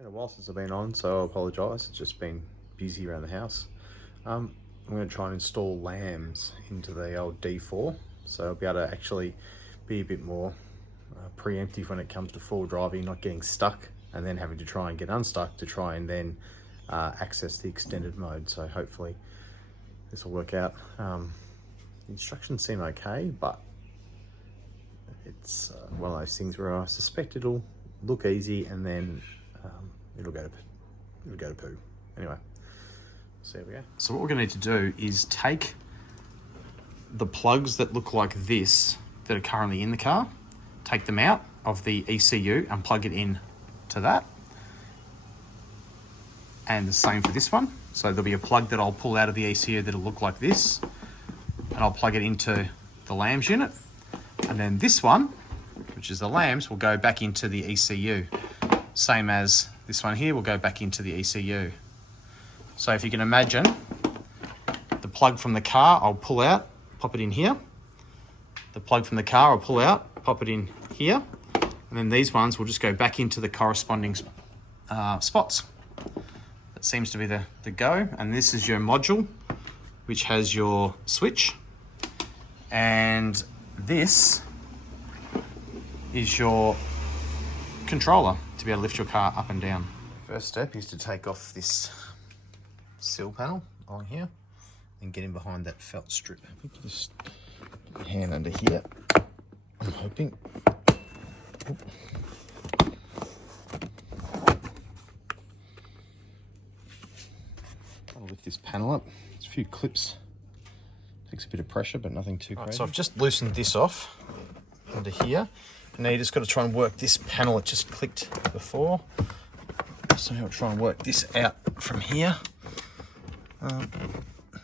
Been a while since I've been on, so I apologise. It's just been busy around the house. I'm going to try and install LLAMS into the old D4, so I'll be able to actually be a bit more preemptive when it comes to full driving, not getting stuck and then having to try and get unstuck to try and then access the extended mode. So hopefully this will work out. The instructions seem okay, but it's one of those things where I suspect it'll look easy and then it'll go to poo. Anyway, so there we go. So what we're going to need to do is take the plugs that look like this that are currently in the car, take them out of the ECU and plug it in to that. And the same for this one. So there'll be a plug that I'll pull out of the ECU that'll look like this, and I'll plug it into the LLAMS unit. And then this one, which is the LLAMS, will go back into the ECU. Same as this one here will go back into the ECU. So if you can imagine, the plug from the car I'll pull out, pop it in here. The plug from the car I'll pull out, pop it in here. And then these ones will just go back into the corresponding spots. That seems to be the go. And this is your module, which has your switch. And this is your controller to be able to lift your car up and down. First step is to take off this sill panel on here and get in behind that felt strip. I think you just put your hand under here, I'm hoping. Oop. I'll lift this panel up. There's a few clips. Takes a bit of pressure, but nothing too crazy. So I've just loosened this off under here. And now you just got to try and work this panel. It just clicked before. So now I'll try and work this out from here.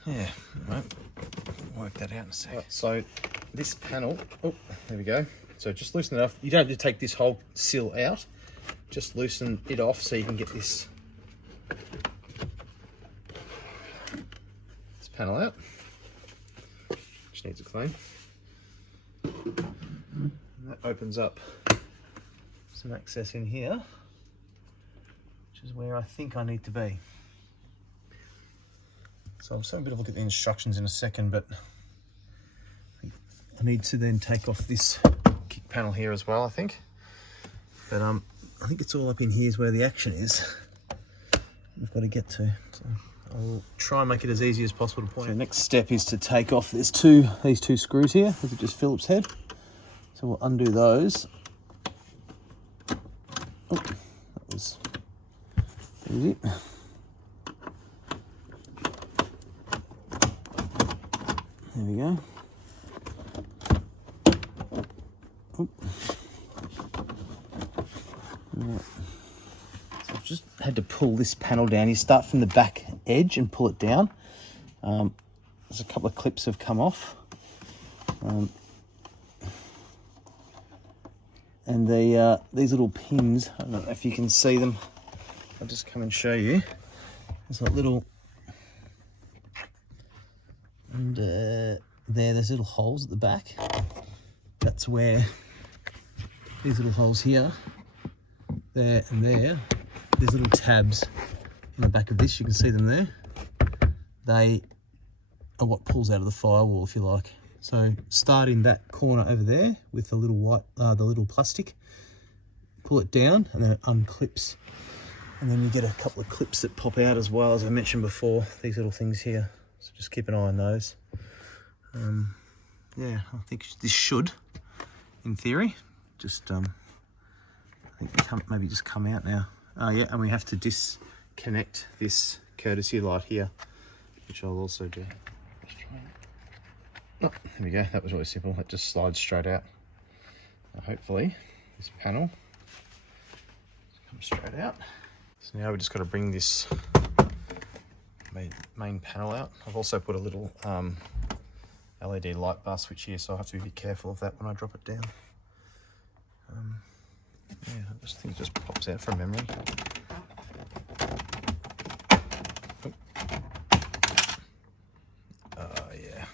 Yeah, right. Work that out in a sec. Right, so this panel, oh, there we go. So just loosen it off. You don't have to take this whole sill out. Just loosen it off so you can get this panel out. Which needs a clean. And that opens up some access in here, which is where I think I need to be. So I'll have a bit of a look at the instructions in a second, but I need to then take off this kick panel here as well, I think. But I think it's all up in here is where the action is. We've got to get to. So I'll try and make it as easy as possible to point. So the next step is to take off these two screws here. These are just Phillips head. So we'll undo those. Oh, that was easy. There we go. Oop. Right. So I've just had to pull this panel down. You start from the back edge and pull it down. There's a couple of clips have come off. And these little pins, I don't know if you can see them. I'll just come and show you. There's like little, and there's little holes at the back. That's where these little holes here, there and there, there's little tabs on the back of this. You can see them there. They are what pulls out of the firewall, if you like. So start in that corner over there with the little white, the little plastic. Pull it down and then it unclips. And then you get a couple of clips that pop out as well, as I mentioned before, these little things here. So just keep an eye on those. Yeah, I think this should, in theory, just, I think maybe just come out now. Oh yeah, and we have to disconnect this courtesy light here, which I'll also do. Let's try it. Oh, there we go, that was really simple. It just slides straight out. Now hopefully this panel comes straight out. So now we just got to bring this main panel out. I've also put a little LED light bar switch here, so I have to be careful of that when I drop it down. Yeah, I just think it just pops out from memory. Yeah.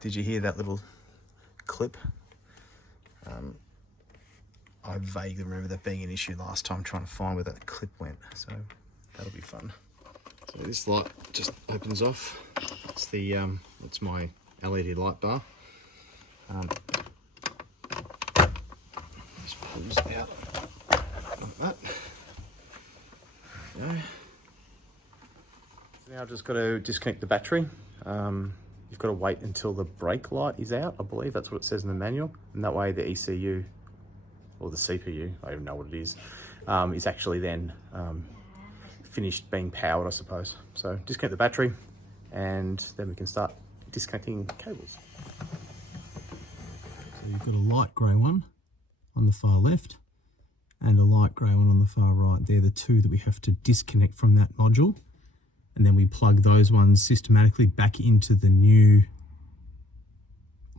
Did you hear that little clip. I vaguely remember that being an issue last time, trying to find where that clip went, so that'll be fun. So this light just opens off. It's the it's my LED light bar. Just pulls out like that. There we go. Now I've just got to disconnect the battery. You've got to wait until the brake light is out, I believe that's what it says in the manual, and that way the ECU or the CPU, I don't even know what it is actually then finished being powered, I suppose. So disconnect the battery and then we can start disconnecting cables. So you've got a light grey one on the far left and a light grey one on the far right. They're the two that we have to disconnect from that module, and then we plug those ones systematically back into the new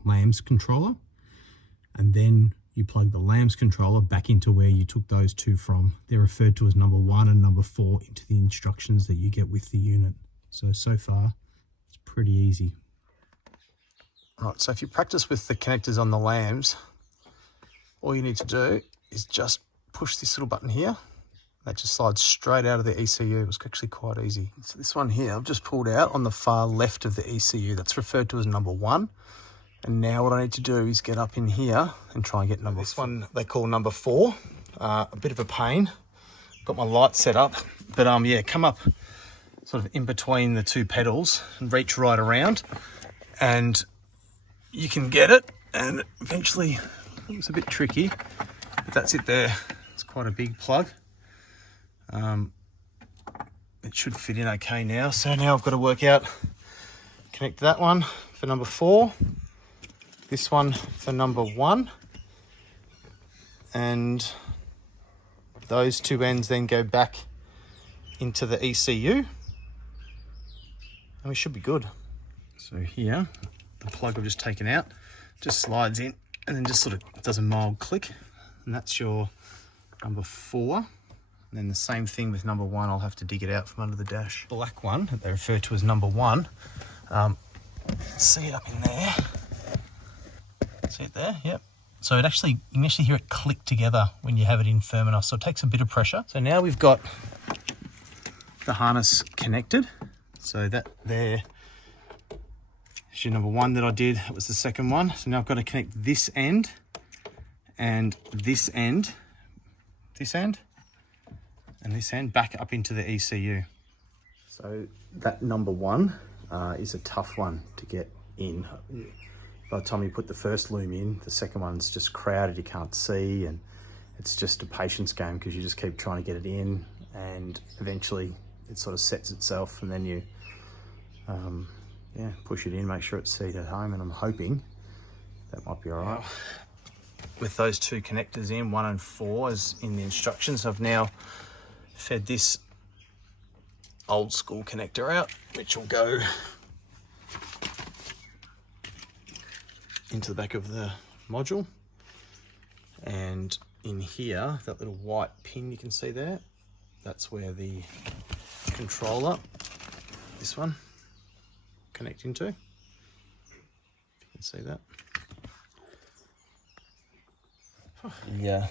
LLAMS controller, and then you plug the LLAMS controller back into where you took those two from. They're referred to as number 1 and number 4 into the instructions that you get with the unit. So far, it's pretty easy. Right, so if you practice with the connectors on the LLAMS, all you need to do is just push this little button here. That just slides straight out of the ECU. It was actually quite easy. So this one here, I've just pulled out on the far left of the ECU. That's referred to as number 1. And now what I need to do is get up in here and try and get number 4. This one they call number 4. A bit of a pain. Got my light set up, but yeah, come up sort of in between the two pedals and reach right around, and you can get it. And eventually, it's a bit tricky, but that's it there. It's quite a big plug. It should fit in okay now. So now I've got to work out, connect that one for number 4. This one for number 1, and those two ends then go back into the ECU, and we should be good. So here, the plug I've just taken out just slides in and then just sort of does a mild click, and that's your number 4. And then the same thing with number 1, I'll have to dig it out from under the dash. Black one that they refer to as number 1, see it up in there. See it there? Yep. So it actually, you can actually hear it click together when you have it in firm enough. So it takes a bit of pressure. So now we've got the harness connected. So that there is your number 1 that I did. That was the second one. So now I've got to connect this end and this end, and this end back up into the ECU. So that number 1 is a tough one to get in. By the time you put the first loom in, the second one's just crowded, you can't see, and it's just a patience game because you just keep trying to get it in, and eventually it sort of sets itself, and then you push it in, make sure it's seated at home, and I'm hoping that might be all right. With those two connectors in, 1 and 4 as in the instructions, I've now fed this old school connector out, which will go into the back of the module, and in here, that little white pin you can see there, that's where the controller, this one, connect into. If you can see that. Yeah,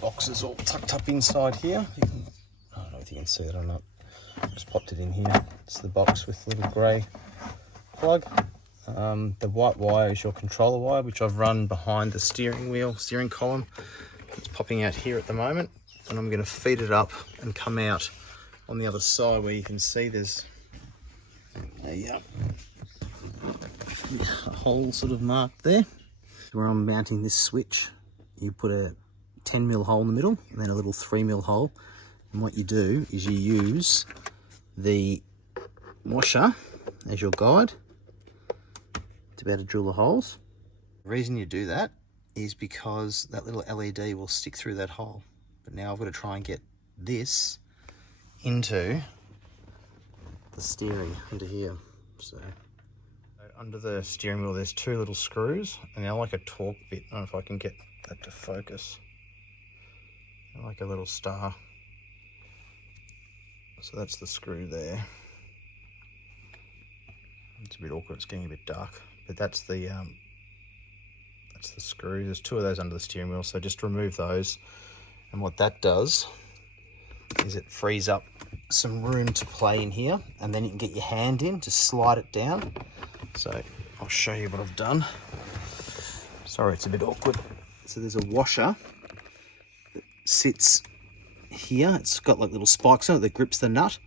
box is all tucked up inside here. I don't know if you can see it or not. Just popped it in here. It's the box with the little grey plug. The white wire is your controller wire, which I've run behind the steering column. It's popping out here at the moment, and I'm going to feed it up and come out on the other side where you can see there's a hole sort of marked there. Where I'm mounting this switch, you put a 10mm hole in the middle and then a little 3mm hole, and what you do is you use the washer as your guide to be able to drill the holes. The reason you do that is because that little LED will stick through that hole. But now I've got to try and get this into the steering, into here. So under the steering wheel there's 2 little screws, and they're like a torque bit. I don't know if I can get that to focus. They're like a little star. So that's the screw there. It's a bit awkward, it's getting a bit dark. But that's the That's the screw. There's 2 of those under the steering wheel, so just remove those. And what that does is it frees up some room to play in here, and then you can get your hand in to slide it down. So I'll show you what I've done. Sorry, it's a bit awkward. So there's a washer that sits here. It's got like little spikes on it that grips the nut,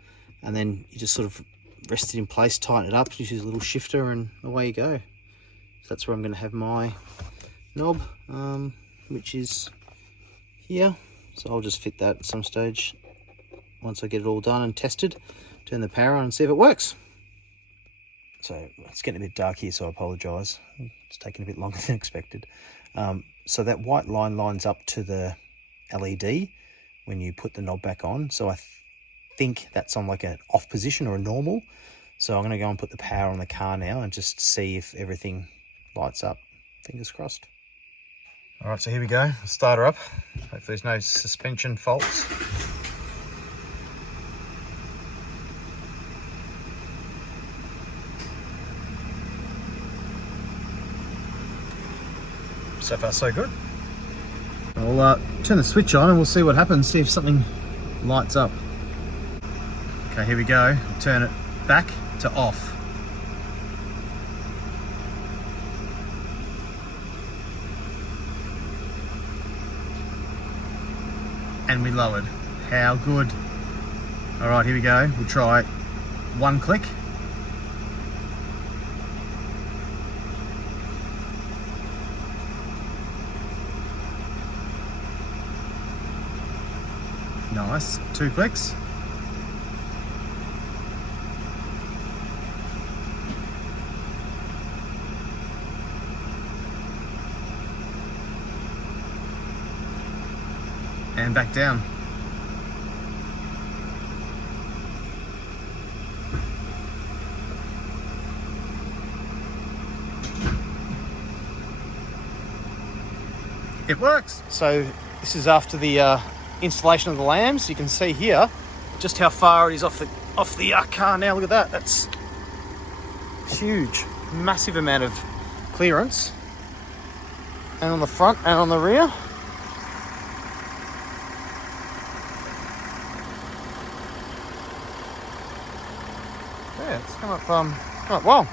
and then you just sort of rest it in place, tighten it up, just use a little shifter, and away you go. So that's where I'm going to have my knob, which is here. So I'll just fit that at some stage once I get it all done and tested. Turn the power on and see if it works. So it's getting a bit dark here, so I apologise. It's taking a bit longer than expected. So that white line lines up to the LED when you put the knob back on. So I think that's on like an off position or a normal. So I'm going to go and put the power on the car now and just see if everything lights up. Fingers crossed. All right, so here we go. I'll start her up. Hopefully there's no suspension faults. So far, so good. I'll turn the switch on and we'll see what happens, see if something lights up. Okay, here we go. Turn it back to off. And we lowered. How good. All right, here we go. We'll try 1 click. Nice. 2 clicks. And back down. It works. So this is after the installation of the LLAMS. You can see here just how far it is off the car now. Look at that. That's huge, massive amount of clearance. And on the front and on the rear. Yeah, it's come up well.